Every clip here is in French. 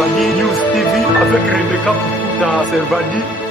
Servani News TV avec Rebecca Pukuta Servani.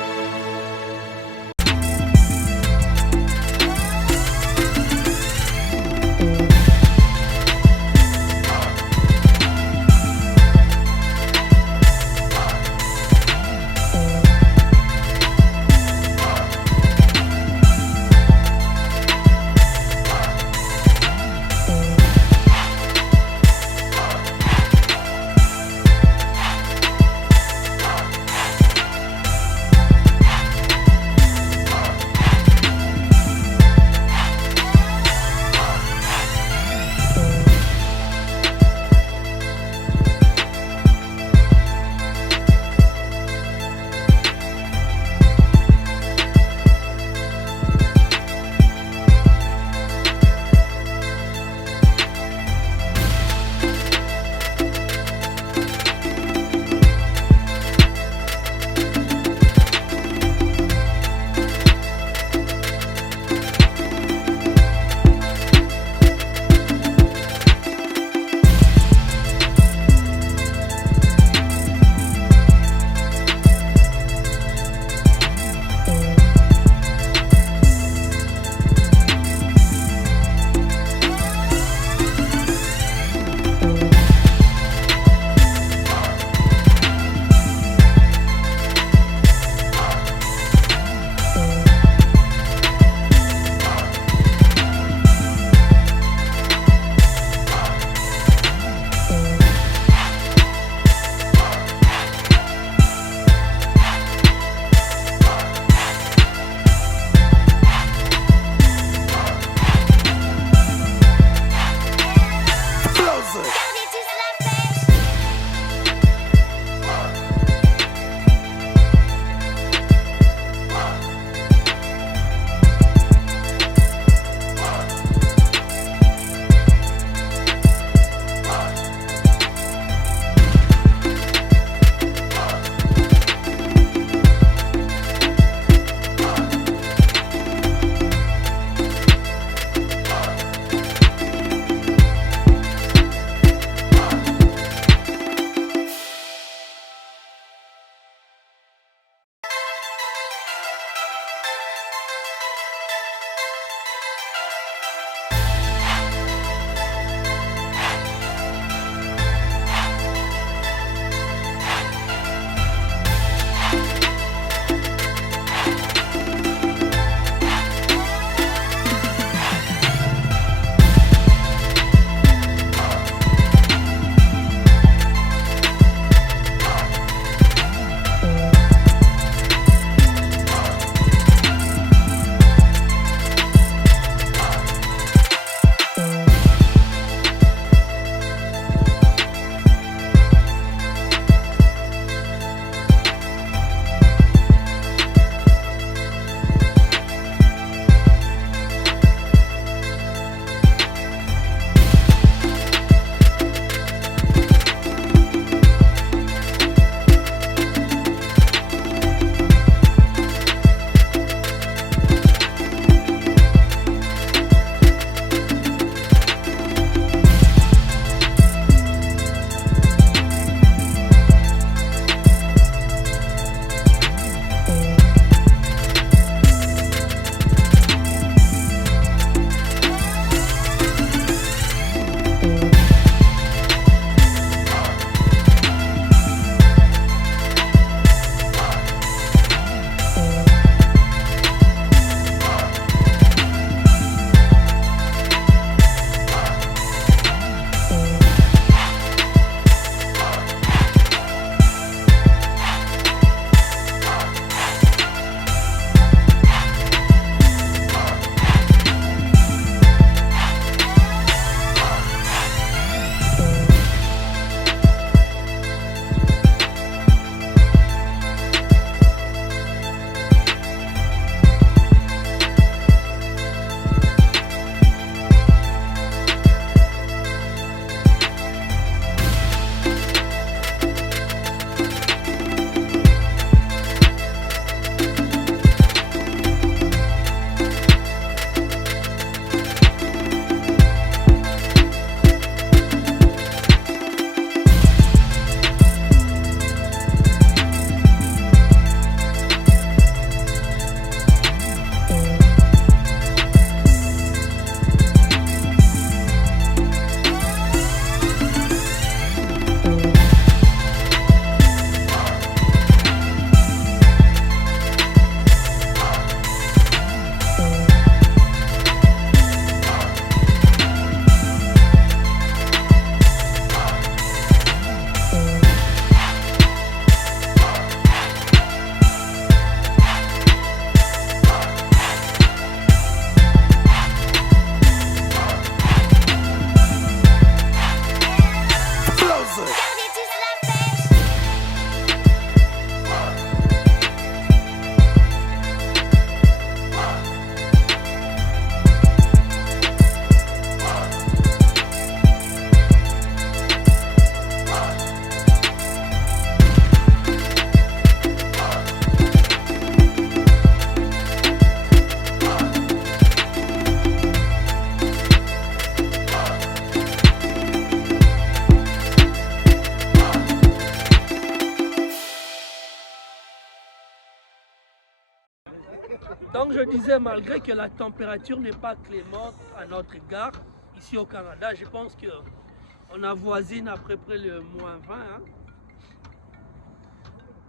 Donc je disais, malgré que la température n'est pas clémente à notre égard, ici au Canada, je pense qu'on avoisine à peu près le -20. Hein.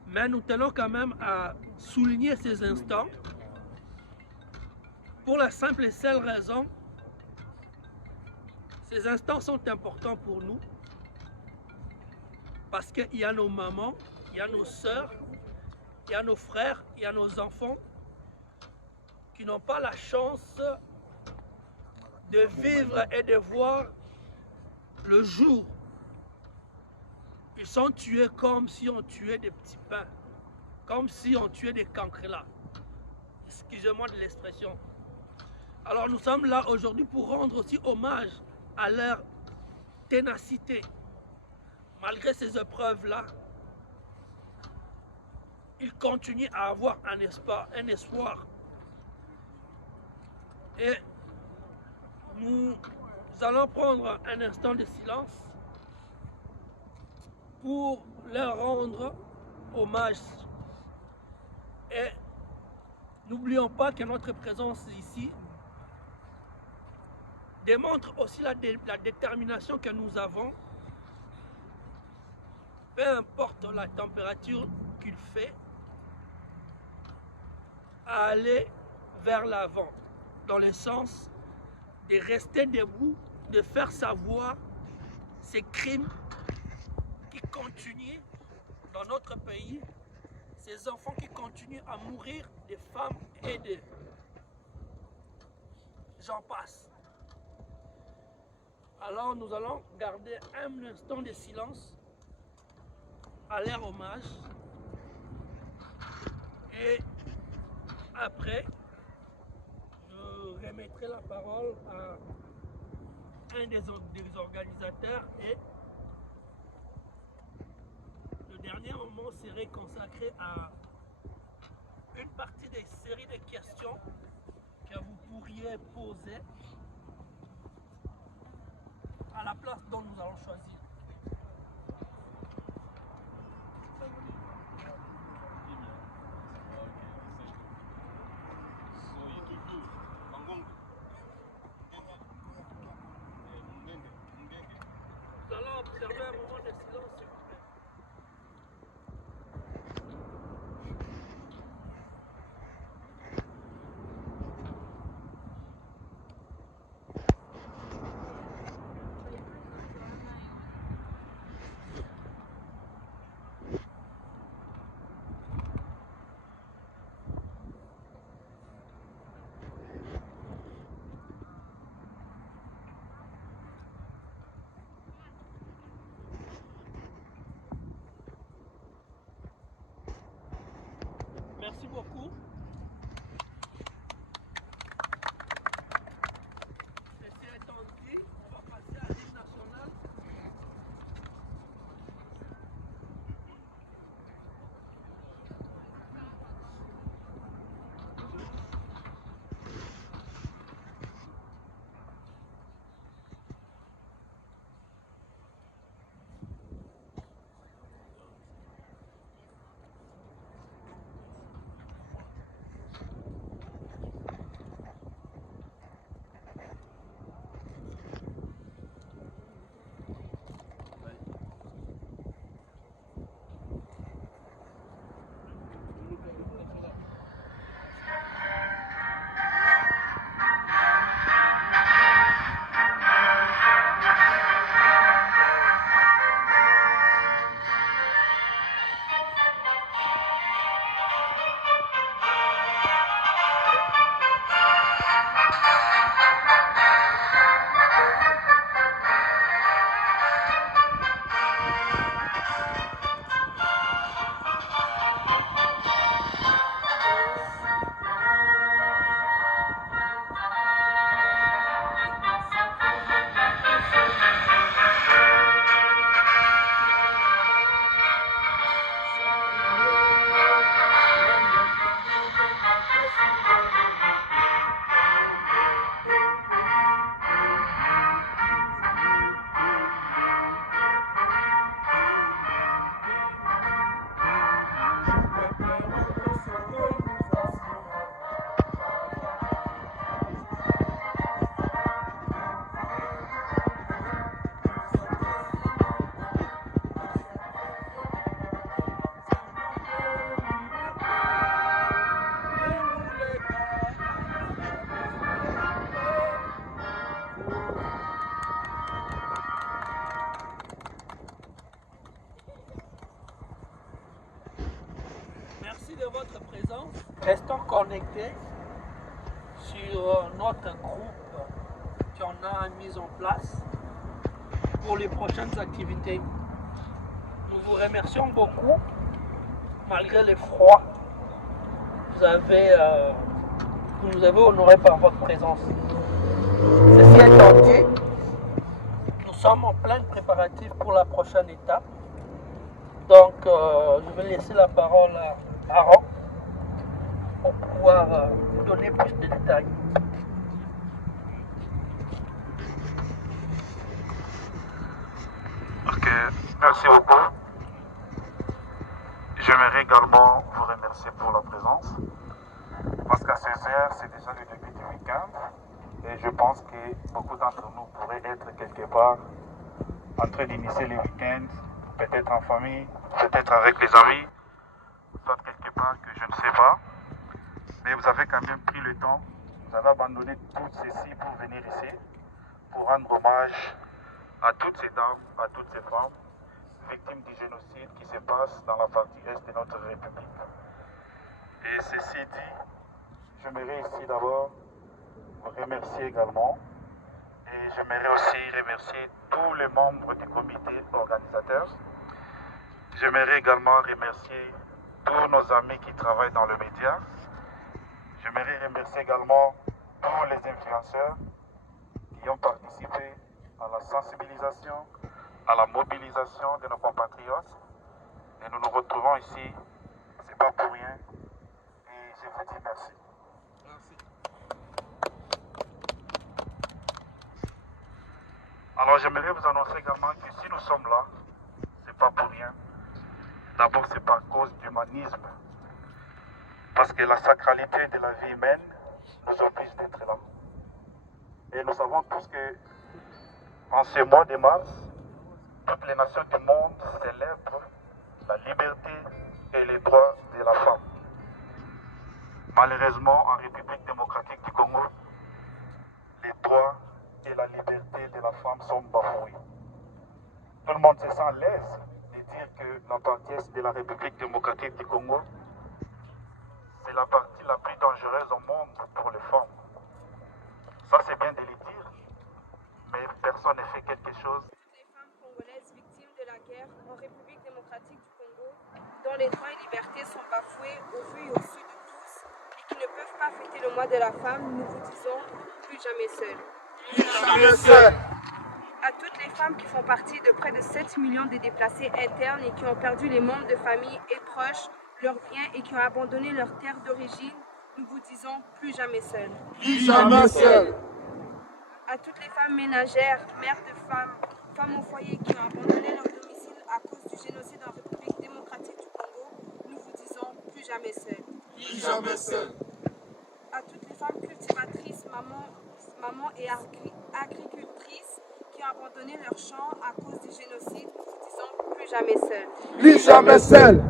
Mais nous tenons quand même à souligner ces instants pour la simple et seule raison, ces instants sont importants pour nous parce qu'il y a nos mamans, il y a nos sœurs, il y a nos frères, il y a nos enfants qui n'ont pas la chance de vivre et de voir le jour. Ils sont tués comme si on tuait des petits pains, comme si on tuait des cancrelats. Excusez-moi de l'expression. Alors nous sommes là aujourd'hui pour rendre aussi hommage à leur ténacité. Malgré ces épreuves-là, ils continuent à avoir un espoir. Et nous allons prendre un instant de silence pour leur rendre hommage. Et n'oublions pas que notre présence ici démontre aussi la détermination que nous avons, peu importe la température qu'il fait, à aller vers l'avant, dans le sens de rester debout, de faire savoir ces crimes qui continuent dans notre pays, ces enfants qui continuent à mourir, des femmes et des... J'en passe. Alors nous allons garder un instant de silence à leur hommage et après je remettrai la parole à un des organisateurs et le dernier moment serait consacré à une partie des séries de questions que vous pourriez poser à la place dont nous allons choisir. Nous allons observer un moment de silence, s'il vous plaît. votre présence. Restons connectés sur notre groupe qu'on a mis en place pour les prochaines activités. Nous vous remercions beaucoup, malgré le froid. Vous nous avez honoré par votre présence. Ceci étant dit, nous sommes en plein préparatif pour la prochaine étape. Donc, je vais laisser la parole à Aaron pour pouvoir vous donner plus de détails. Ok, merci beaucoup. J'aimerais également vous remercier pour la présence. Parce qu'à 16h, c'est déjà le début du week-end. Et je pense que beaucoup d'entre nous pourraient être quelque part en train d'initier le week-end, peut-être en famille, peut-être avec les amis, soit quelque part que je ne sais pas. Mais vous avez quand même pris le temps, vous avez abandonné tout ceci pour venir ici, pour rendre hommage à toutes ces dames, à toutes ces femmes, victimes du génocide qui se passe dans la partie est de notre République. Et ceci dit, j'aimerais ici d'abord vous remercier également. Et j'aimerais aussi remercier tous les membres du comité organisateur. J'aimerais également remercier tous nos amis qui travaillent dans le média. J'aimerais remercier également tous les influenceurs qui ont participé à la sensibilisation, à la mobilisation de nos compatriotes. Et nous nous retrouvons ici, c'est pas pour rien. Et je vous dis merci. Alors j'aimerais vous annoncer également que si nous sommes là, c'est pas pour rien. D'abord c'est par cause d'humanisme. Parce que la sacralité de la vie humaine nous oblige d'être là. Et nous savons tous que en ce mois de mars, toutes les nations du monde célèbrent la liberté et les droits de la femme. Malheureusement, en République démocratique du Congo, les droits et la liberté de la femme sont bafoués. Tout le monde se sent à l'aise de dire que la partie est de la République démocratique du Congo, c'est la partie la plus dangereuse au monde pour les femmes. Ça c'est bien de le dire, mais personne ne fait quelque chose. Les femmes congolaises victimes de la guerre en République démocratique du Congo, dont les droits et libertés sont bafoués au vu et au su de tous, et qui ne peuvent pas fêter le mois de la femme, nous vous disons plus jamais seuls. À toutes les femmes qui font partie de près de 7 millions de déplacés internes et qui ont perdu les membres de famille et proches, leurs biens et qui ont abandonné leur terre d'origine, nous vous disons plus jamais seuls. Plus jamais seul. À toutes les femmes ménagères, mères de femmes, femmes au foyer qui ont abandonné leur domicile à cause du génocide en République démocratique du Congo, nous vous disons plus jamais seuls. Plus jamais seul. À toutes les femmes cultivatrices, mamans et agricultrices qui ont abandonné leurs champs à cause du génocide, nous vous disons plus jamais seuls. Plus jamais seul.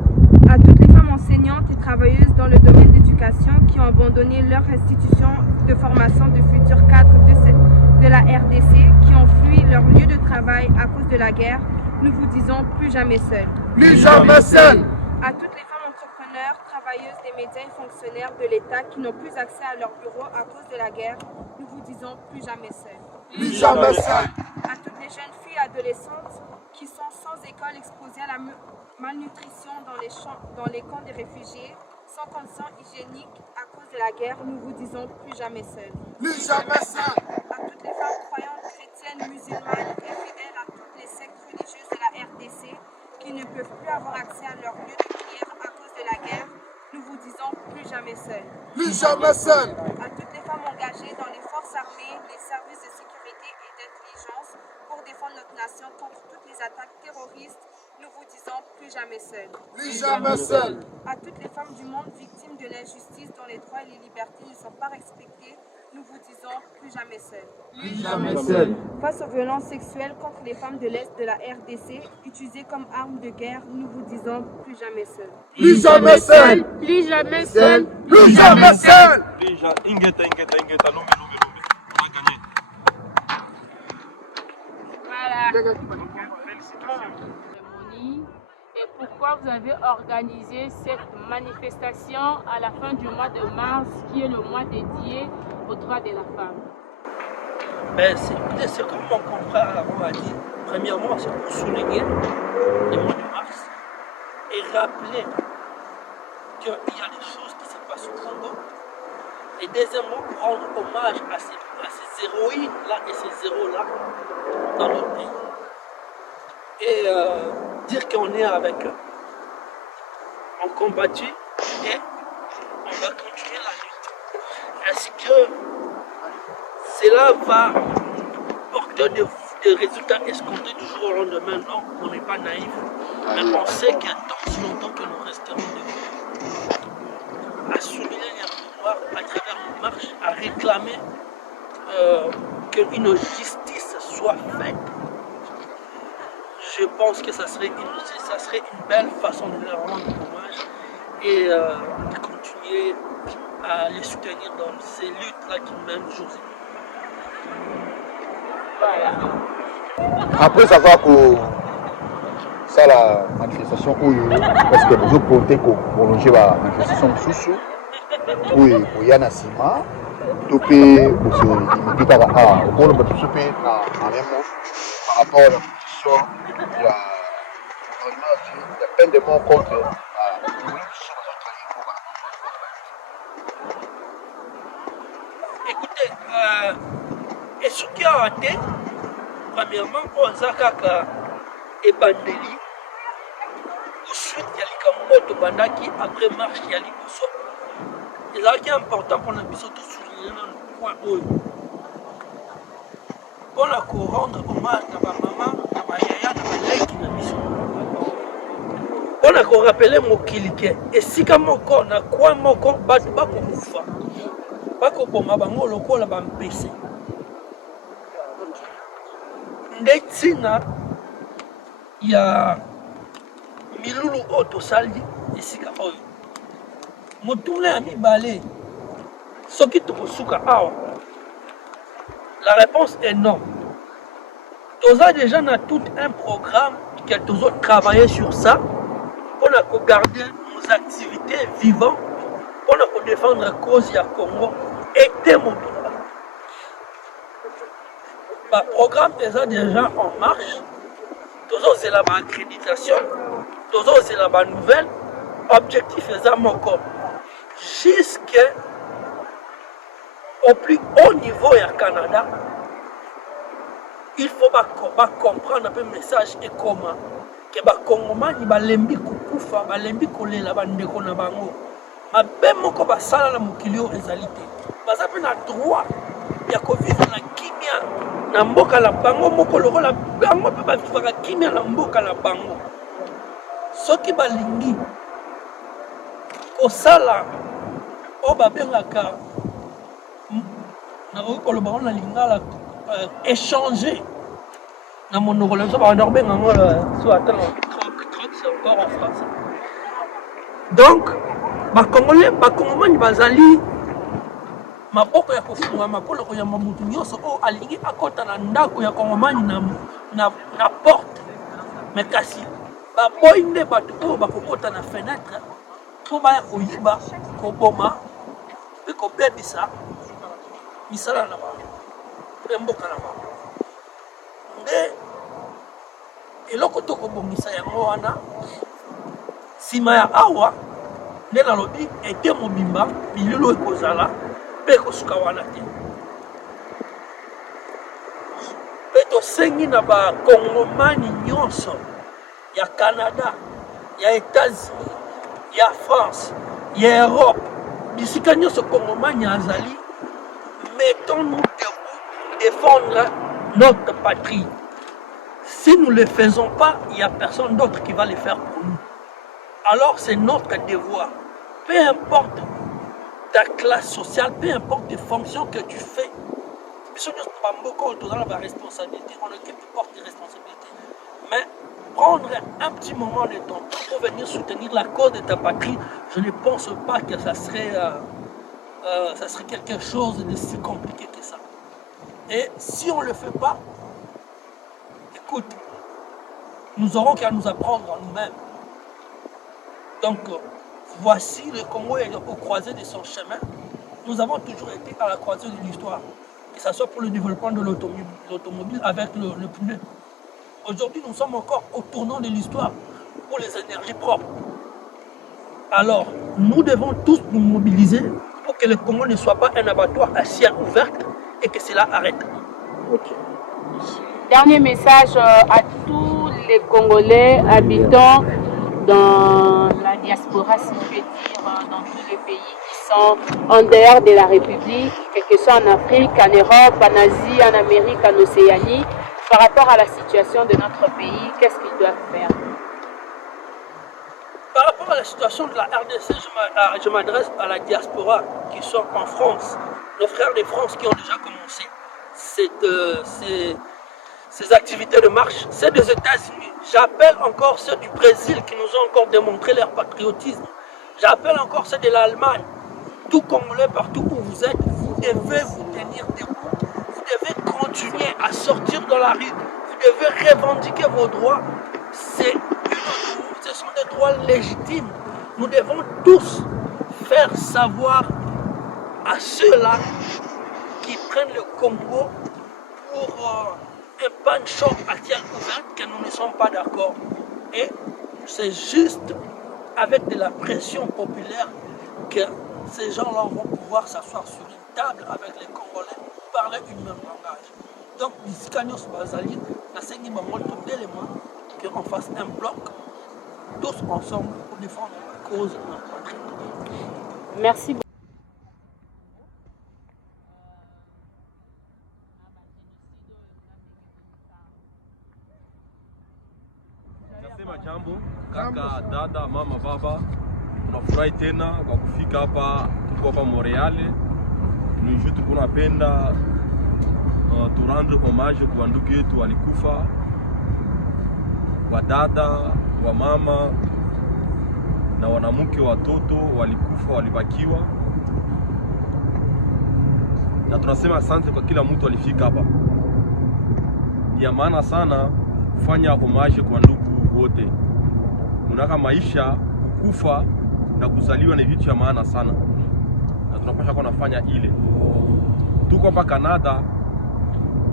À toutes les femmes enseignantes et travailleuses dans le domaine d'éducation qui ont abandonné leur institution de formation de futurs cadres de la RDC, qui ont fui leur lieu de travail à cause de la guerre, nous vous disons plus jamais seuls. Plus jamais seul. À toutes les femmes entrepreneurs, travailleuses des médias et fonctionnaires de l'État qui n'ont plus accès à leur bureau à cause de la guerre, nous vous disons plus jamais seuls. Plus jamais seul. À toutes les jeunes filles et adolescentes qui sont sans école exposées à la malnutrition dans les camps des réfugiés, sans conditions hygiéniques à cause de la guerre, nous vous disons plus jamais seuls. Plus jamais seul. À toutes les femmes croyantes, chrétiennes, musulmanes et fidèles à toutes les sectes religieuses de la RDC qui ne peuvent plus avoir accès à leur lieu de prière à cause de la guerre, nous vous disons plus jamais seuls. Plus jamais seul. À toutes les femmes engagées dans les forces armées, les services de sécurité et d'intelligence pour défendre notre nation contre toutes les attaques terroristes, nous vous disons plus jamais seuls. Plus jamais seul. À toutes les femmes du monde victimes de l'injustice dont les droits et les libertés ne sont pas respectés, nous vous disons plus jamais seuls. Plus jamais seul. Face aux violences sexuelles contre les femmes de l'Est de la RDC, utilisées comme armes de guerre, nous vous disons plus jamais seuls. Plus jamais seul. Plus jamais seuls. Plus jamais seul. Déjà, ingeta, lumbe, on a gagné. Voilà. Félicitations. Cérémonie et pourquoi vous avez organisé cette manifestation à la fin du mois de mars, qui est le mois dédié aux droits de la femme? Ben, c'est comme mon confrère avant a dit. Premièrement, c'est pour souligner le mois de mars et rappeler qu'il y a des choses qui se passent au Congo. Et deuxièmement, rendre hommage à ces héroïnes-là et ces héros-là dans notre pays. Et dire qu'on est avec eux. On combattu et on va continuer la lutte. Est-ce que cela va porter des résultats escomptés du jour au lendemain? Non, on n'est pas naïf. Mais on sait qu'il y a tant si longtemps que nous resterons debout, à souligner les pouvoirs à travers nos marches, à réclamer qu'une justice soit faite. Je pense que ça serait une belle façon de leur rendre hommage et de continuer à les soutenir dans ces luttes-là qu'ils mènent jour et nuit. Voilà. Après avoir que ça la manifestation parce que vous comptez qu'on prolonger la manifestation sous oui pour y en a sima topé pour se limiter à au pôle de souper na même par rapport à la position il y a peine de mort contre écoutez, et ce qui a raté, premièrement, on a kaka et Bandeli. Ensuite, il y a les Kamoto Bandaki, après marche, il y a les Bousso. Et là, qui est important pour nous tous souligner dans le point haut. On a qu'à rendre hommage à ma maman, à ma yaya, à ma laïki, à ma on a qu'à rappeler mon kilike. Et si comme mon corps, on a quoi mon corps, pas qu'on moufa. Pas qu'on bomba, bango, le corps, la bampese. Ndetina, il y a Milulu Oto Saldi et Sikaoy. Motoule a mis balé. Ce qui te souka awa. La réponse est non. Toza déjà a tout un programme qui a toujours travaillé sur ça. On a garder nos activités vivantes. On a défendre la cause du Congo et des mobiles. Le programme est déjà en marche. Toujours c'est la accréditation. Toujours c'est la nouvelle. Objectif est à mon corps. Jusqu'au plus haut niveau du Canada, il faut comprendre un peu le message et comment que les Congolais balembi kukufa, balembi kolela bandeko na bango. Mabe moko basala na mokilio ezalité. Baza pe na droit ya ko vivre na kimia na mboka la bango moko lokola bango pe ba vivre kimia na mboka la bango. Soki balingi kosala o babengaka na koloba on a lingala échanger na monoko le so ba ndorbenga ngola so attends c'est encore en français. Donc bakongolais bazali maboko ya kofunga mapolo ko ya mamutu nyonso o alingi akota na ndako ya kongomani na porte mais kasi baboyi nde bato oyo bakokota na fenêtre po baya koyiba koboma mpe kobebisa misala na bango mpe mboka na bango nde eloko tokobongisa yango wana nsima ya awa nde nalobi ete mobimba bililo ekozala mpe ekosuka wana te mpe tosengi na bakongomani nyonso ya Canada, ya États-Unis, ya France, ya Europe, bisika nyonso kongomani azali, mettons-nous debout, défendre notre patrie. Si nous ne le faisons pas, il n'y a personne d'autre qui va le faire pour nous. Alors c'est notre devoir. Peu importe ta classe sociale, peu importe les fonctions que tu fais, on a la responsabilité, on occupe de porte des responsabilités. Mais prendre un petit moment de temps pour venir soutenir la cause de ta patrie, je ne pense pas que ça serait quelque chose de si compliqué que ça. Et si on ne le fait pas, écoute, nous aurons qu'à nous apprendre en nous-mêmes. Donc, voici le Congo est au croisé de son chemin. Nous avons toujours été à la croisée de l'histoire, que ce soit pour le développement de l'automobile avec le pneu. Aujourd'hui, nous sommes encore au tournant de l'histoire pour les énergies propres. Alors, nous devons tous nous mobiliser pour que le Congo ne soit pas un abattoir à ciel ouvert et que cela arrête. Okay. Dernier message à tous les Congolais habitants dans la diaspora, si je peux dire, dans tous les pays qui sont en dehors de la République, que ce soit en Afrique, en Europe, en Asie, en Amérique, en Océanie, par rapport à la situation de notre pays, qu'est-ce qu'ils doivent faire? Par rapport à la situation de la RDC, je m'adresse à la diaspora qui sont en France, nos frères de France qui ont déjà commencé ces activités de marche, c'est des États-Unis. J'appelle encore ceux du Brésil qui nous ont encore démontré leur patriotisme. J'appelle encore ceux de l'Allemagne. Tout Congolais, partout où vous êtes, vous devez vous tenir debout. Vous devez continuer à sortir dans la rue. Vous devez revendiquer vos droits. Ce sont des droits légitimes. Nous devons tous faire savoir à ceux-là qui prennent le Congo pour un pan-show à ciel ouvert que nous ne sommes pas d'accord. Et c'est juste avec de la pression populaire que ces gens-là vont pouvoir s'asseoir sur une table avec les Congolais, parler une même langage. Donc, Iskanios Bazali, la Seigneur Mamol, tout l'élément, qu'on fasse un bloc, tous ensemble, pour défendre la cause de notre patrie. Merci beaucoup. Jambo kaka, dada, mama, baba, tunafurahi tena kwa kufika hapa. Tuko hapa Montreal, ni juu tunapenda tu rendre hommage kwa ndugu yetu walikufa, wa dada, wa mama na wanamke, watoto walikufa, walibakiwa, na tunasema asante kwa kila mtu alifika hapa. Ni ya maana sana kufanya hommage kwa ndugu wote. Munaka maisha, kukufa na kuzaliwa ni vitu ya maana sana, na tunapasha kwa nafanya ile. Tuko hapa Canada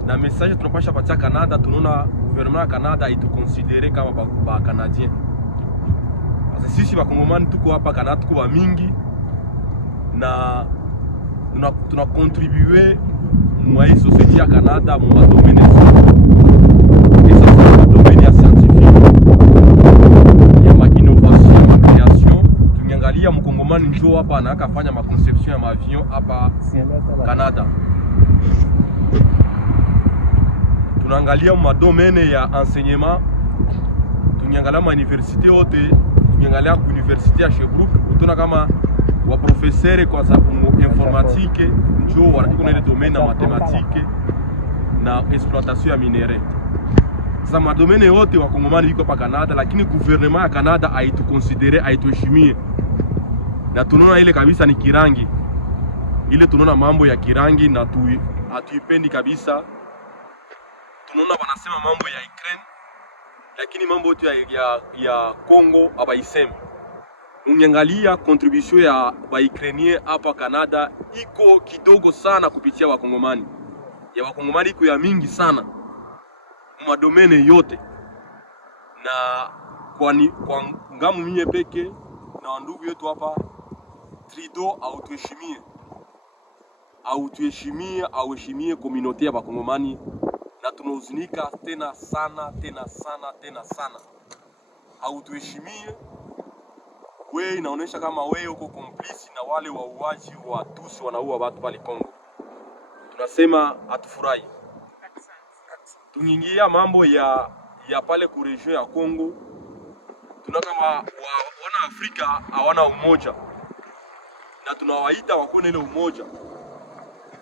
na message tunapasha patia Canada. Tunaona gouvernement ya Canada itukonsidere kama ba Canadien. Sasa sisi ba Kongomani tuko hapa Canada, tuko ba mingi na tuna contribuer mwa hii society ya Canada mwa domaine zote. Domaine ya scientifique, ya ma innovation, ma création. Tumiangalia mkongomani njoo hapa na akafanya ma conception ya maavion hapa Canada. Tunaangalia ma domaine ya enseignement, tumiangalia ma université yote, tumiangalia ku université ya Sherbrooke, utona kama wa professeur kwa sababu informatique njoo wanakuna ile domaine ya mathématique na exploitation ya minerais. Sasa madomene yote wa Kongomani wiko hapa Canada, lakini gouvernement ya Canada haitukonsidere, haituheshimie. Na tunaona ile kabisa ni kirangi. Ile tunaona mambo ya kirangi na hatuipendi kabisa. Tunaona wanasema mambo ya Ukraine, lakini mambo yote ya Congo habaisemi. Unyangalia contribution ya ba Ukrainien hapa Canada iko kidogo sana kupitia wa Kongomani. Ya wa Kongomani iko ya mingi sana madomene yote, na kwa ngamu mie peke na ndugu yetu hapa Trudeau auheshimie communauté ya Bakongomani, na tunahuzunika tena sana. Autuheshimie. Wewe inaonesha kama wewe uko complice na wale wauaji wa Tutsi wanaua watu pale Kongo. Tunasema hatufurahi. Tuningia mambo ya pale ku region ya Kongo. Tuna kama wana Afrika hawana umoja, na tunawaita wakone ile umoja,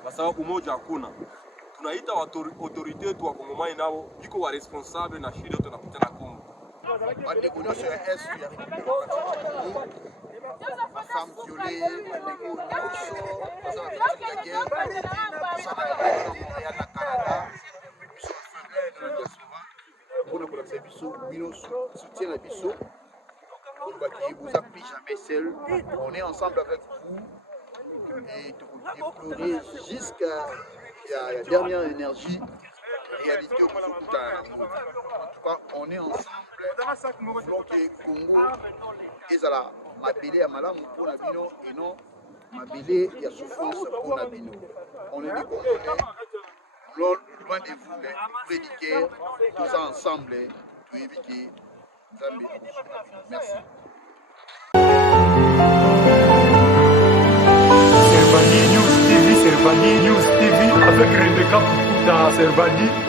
kwa sababu umoja hakuna. Tunaita autorite yetu wa Kongomani nao iko wa responsable na shida tunakuta na Kongo. Bande kunyosha ya est ya République la femme violée, bande kunyosha ça la guerre, ça la Canada. Pour le biso, soutien la biso. vous n'êtes plus jamais seul. On est ensemble avec vous et déplorer jusqu'à la dernière énergie, réalité au Congo. En tout cas, on est ensemble. Nous voulons que Congo ezala mabele ya malamu pour la bino et non mabele ya souffrance pour la bino. On est des Congolais, loin de vous, mais prédiquer tous ensemble, tout éviter. Merci. Servani News TV avec Rebecca Pukuta Servani.